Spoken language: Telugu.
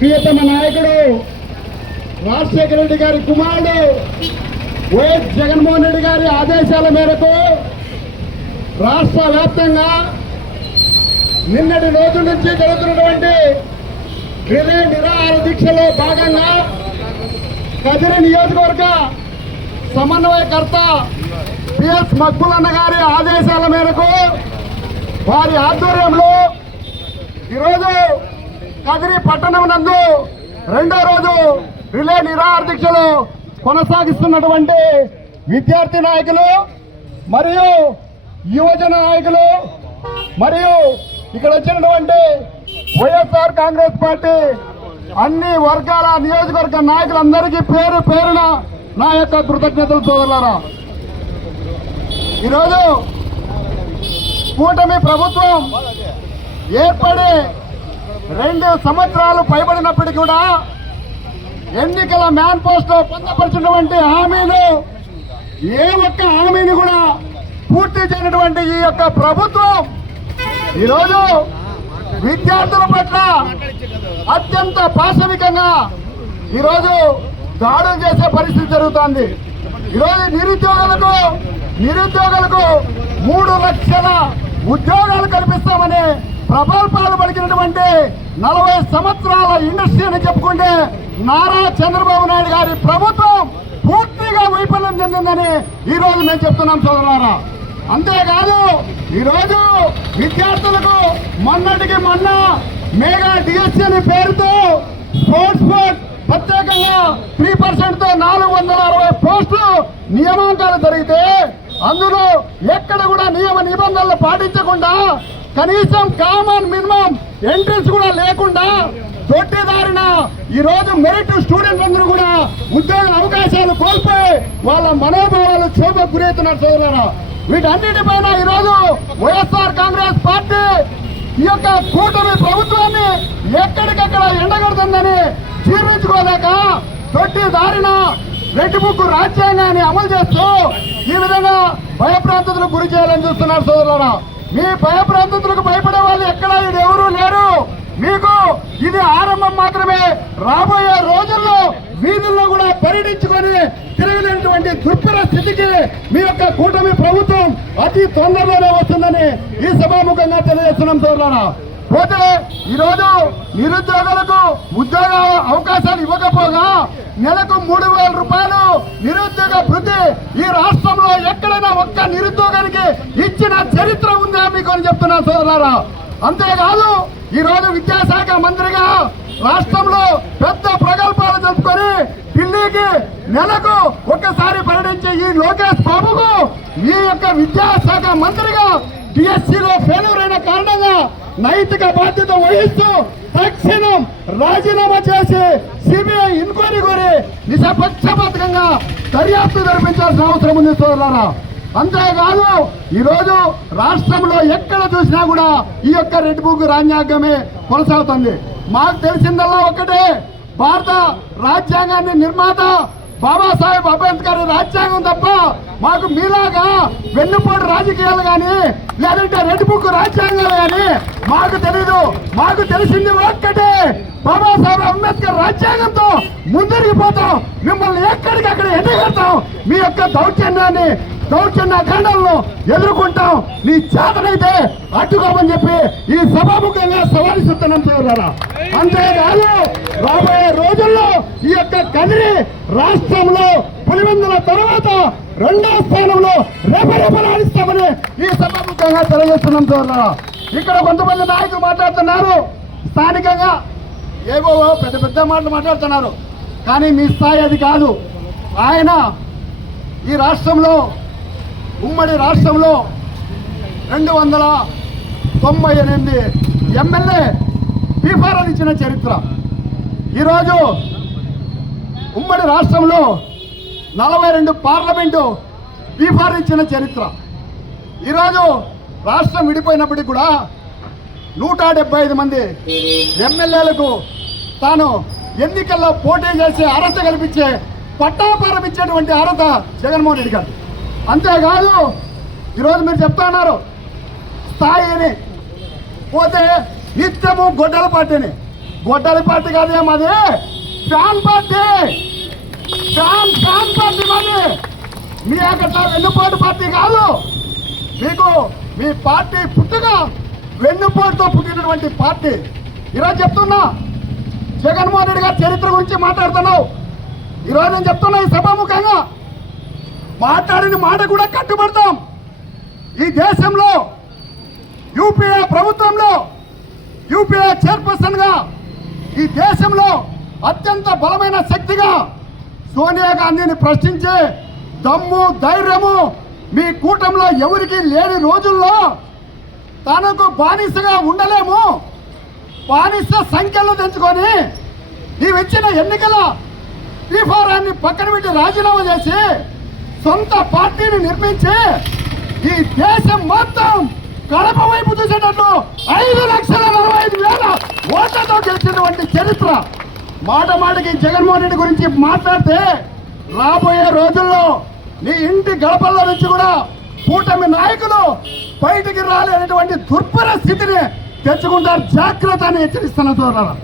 ప్రియతమ నాయకుడు రాజశేఖర రెడ్డి గారి కుమారుడు వైఎస్ జగన్మోహన్ రెడ్డి గారి ఆదేశాల మేరకు రాష్ట్ర వ్యాప్తంగా నిన్నటి రోజు నుంచి జరుగుతున్నటువంటి రిలే నిరాహార దీక్షలో భాగంగా కదిరి నియోజకవర్గ సమన్వయకర్త పిఎస్ మక్బుల్ అన్న గారి ఆదేశాల మేరకు వారి ఆధ్వర్యంలో ఈరోజు కదిరి పట్టణం నందు రెండో రోజు రిలే నిరాహార దీక్షలు కొనసాగిస్తున్నటువంటి విద్యార్థి నాయకులు మరియు యువజన నాయకులు మరియు ఇక్కడ వచ్చినటువంటి వైఎస్ఆర్ కాంగ్రెస్ పార్టీ అన్ని వర్గాల నియోజకవర్గ నాయకులందరికీ పేరు పేరున నా యొక్క కృతజ్ఞతలు సోదరులారా. ఈరోజు కూటమి ప్రభుత్వం ఏర్పడి 2 సంవత్సరాలు పైబడినప్పటికీ కూడా ఎన్నికల మేనిఫెస్టో పొందపరిచినటువంటి హామీలు ఏ ఒక్క హామీని కూడా పూర్తి చేయనటువంటి ఈ యొక్క ప్రభుత్వం ఈరోజు విద్యార్థుల పట్ల అత్యంత పాశవికంగా ఈరోజు దాడులు చేసే పరిస్థితి జరుగుతోంది. ఈరోజు నిరుద్యోగులకు 3 లక్షల ఉద్యోగాలు కల్పిస్తామని ప్రగల్భాలు పలికినటువంటి 40 సంవత్సరాల ఇండస్ట్రీ అని చెప్పుకుంటే నారా చంద్రబాబు నాయుడు గారి ప్రభుత్వం పూర్తిగా వైఫల్యం చెందిందని ఈరోజు మేము చెప్తున్నాం సోదరులారా. అంతేకాదు ఈరోజు విద్యార్థులకు మొన్నటికి మొన్న మెగా డిఎస్సీ అని పేరుతో స్పోర్ట్స్ బోర్డ్ ప్రత్యేకంగా 3% తో 460 పోస్టులు నియామకాలు జరిగితే అందులో ఎక్కడ కూడా నియమ నిబంధనలు పాటించకుండా కనీసం కామన్ మినిమం ఎంట్రన్స్ కూడా లేకుండా దొడ్డిదారిన ఈరోజు మెరిట్ స్టూడెంట్ అందరూ కూడా ఉద్యోగ అవకాశాలు కోల్పోయి వాళ్ళ మనోభావాలు క్షోభకు గురవుతున్నారు సోదరులారా. వీటన్నిటిపైన ఈరోజు వైఎస్ఆర్ కాంగ్రెస్ పార్టీ ఈ యొక్క కూటమి ప్రభుత్వాన్ని ఎక్కడికెక్కడ ఎండగడుతుందని జీర్ణించుకోలేక దొడ్డి దారిన రెడ్డి బుక్ రాజ్యాంగాన్ని అమలు చేస్తూ ఈ విధంగా భయప్రాంతతలకు గురి చేయాలని చూస్తున్నారు సోదరులారా. మీ భయప్రాంతతలకు భయపడే వాళ్ళు ఎక్కడ ఎవరూ లేరు. మీకు ఇది ఆరంభం మాత్రమే. రాబోయే రోజుల్లో వీధుల్లో కూడా పర్యటించుకొని తిరగలేనటువంటి దుర్భర స్థితికి మీ యొక్క కూటమి ప్రభుత్వం అతి తొందరలోనే వస్తుందని ఈ సభాముఖంగా తెలియజేస్తున్నాం సోదరులారా. పోతే ఈరోజు నిరుద్యోగులకు ఉద్యోగ అవకాశాలు ఇవ్వకపోగా నెలకు 3,000 రూపాయలు నిరుద్యోగ వృత్తి ఈ రాష్ట్రంలో ఎక్కడైనా ఒక్క నిరుద్యోగానికి ఇచ్చిన చరిత్ర ఉందా మీకు అని చెప్తున్నా సోదరులారా. అంతేకాదు ఈరోజు విద్యాశాఖ మంత్రిగా రాష్ట్రంలో పెద్ద ప్రగల్భాలు జరుపుకొని ఢిల్లీకి నెలకు ఒక్కసారి పర్యటించే ఈ లోకేష్ బాబుకు ఈ యొక్క విద్యాశాఖ మంత్రిగా డిఎస్సీలో ఫెయిల్యూర్ అయిన కారణంగా నైతిక బాధ్యత వహిస్తూ తక్షణం రాజీనామా చేసి సిబిఐ ఇన్క్వైరీ కోరి నిష్పక్షపాతంగా దర్యాప్తు జరిపించాల్సిన అవసరం ఉంది సోదరులారా. అంతేకాదు ఈరోజు రాష్ట్రంలో ఎక్కడ చూసినా కూడా ఈ యొక్క రెడ్ బుక్ రాజ్యాంగమే కొనసాగుతుంది. మాకు తెలిసిందల్లా ఒక్కటే, భారత రాజ్యాంగాన్ని నిర్మాత బాబాసాహెబ్ అంబేద్కర్ రాజ్యాంగం తప్ప మాకు మీలాగా వెన్నుపోటు రాజకీయాలు కానీ లేదంటే రెడ్ బుక్ రాజ్యాంగాలు కానీ మాకు తెలీదు. మాకు తెలిసింది ఒక్కటే, బాబాసాహెబ్ అంబేద్కర్ రాజ్యాంగంతో ముందరికి పోతాం, మిమ్మల్ని ఎక్కడికక్కడ ఎన్నికడతాం, మీ యొక్క దౌర్జన్య ఖండాలను ఎదుర్కొంటాం, నీ చేతనైతే అడ్డుకోమని చెప్పి ఈ సభాముఖంగా సవాలిస్తున్నాం సోదరులారా. అంతేకాదు రాబోయే రోజుల్లో ఈ యొక్క కదిరి రాష్ట్రంలో పులివెందుల తర్వాత 2వ స్థానంలో రెపరెపలాడిస్తామని ఈ సభాముఖంగా తెలియజేస్తున్నాం సోదరులారా. ఇక్కడ కొంతమంది నాయకులు మాట్లాడుతున్నారు, స్థానికంగా ఏవో పెద్ద పెద్ద మాటలు మాట్లాడుతున్నారు, కానీ మీ స్థాయి అది కాదు. ఆయన ఈ రాష్ట్రంలో ఉమ్మడి రాష్ట్రంలో 298 ఎమ్మెల్యే బీఫారాలు ఇచ్చిన చరిత్ర. ఈరోజు ఉమ్మడి రాష్ట్రంలో 42 పార్లమెంటు బీఫారాలు ఇచ్చిన చరిత్ర. ఈరోజు రాష్ట్రం విడిపోయినప్పటికీ కూడా 175 మంది ఎమ్మెల్యేలకు తాను ఎన్నికల్లో పోటీ చేసే అర్హత కల్పించే పట్టాపారం ఇచ్చేటువంటి అర్హత జగన్మోహన్ రెడ్డి గారు. అంతేకాదు ఈరోజు మీరు చెప్తా ఉన్నారు స్థాయి అని, పోతే నిత్యము గొడ్డల పార్టీని గొడ్డలి పార్టీ కాదే మాది, ఫ్యాన్ పార్టీ, ఫ్యాన్ పార్టీ మాది. మీ యొక్క వెన్నుపోటు పార్టీ కాదు. మీకు మీ పార్టీ పుట్టుగా వెన్నుపోటుతో పుట్టినటువంటి పార్టీ. ఈరోజు చెప్తున్నా, జగన్మోహన్ రెడ్డి గారి చరిత్ర గురించి మాట్లాడుతున్నావు. ఈరోజు నేను చెప్తున్నా, ఈ సభాముఖంగా మాట్లాడిన మాట కూడా కట్టుబడతాం. ఈ దేశంలో యూపీఏ ప్రభుత్వంలో యూపీఏ చైర్పర్సన్ గా ఈ దేశంలో అత్యంత బలమైన శక్తిగా సోనియా గాంధీని ప్రశ్నించే దమ్ము ధైర్యము మీ కూటమిలో ఎవరికి లేని రోజుల్లో తనకు బానిసగా ఉండలేము, బానిస సంఖ్యలు తెంచుకొని నీవిచ్చిన ఎన్నికల శ్రీఫారాన్ని పక్కన పెట్టి రాజీనామా చేసి సొంత పార్టీని నిర్మించి ఈ దేశం మొత్తం కడప వైపు చూసేటట్లు 5,45,000 ఓట్లతో గెలిచినటువంటి చరిత్ర. మాటకి జగన్మోహన్ రెడ్డి గురించి మాట్లాడితే రాబోయే రోజుల్లో నీ ఇంటి గడపల్లో నుంచి కూడా కూటమి నాయకులు బయటికి రాలేనటువంటి దుర్భర స్థితిని తెచ్చుకుంటారు. జాగ్రత్త అని హెచ్చరిస్తున్న చూడాలి.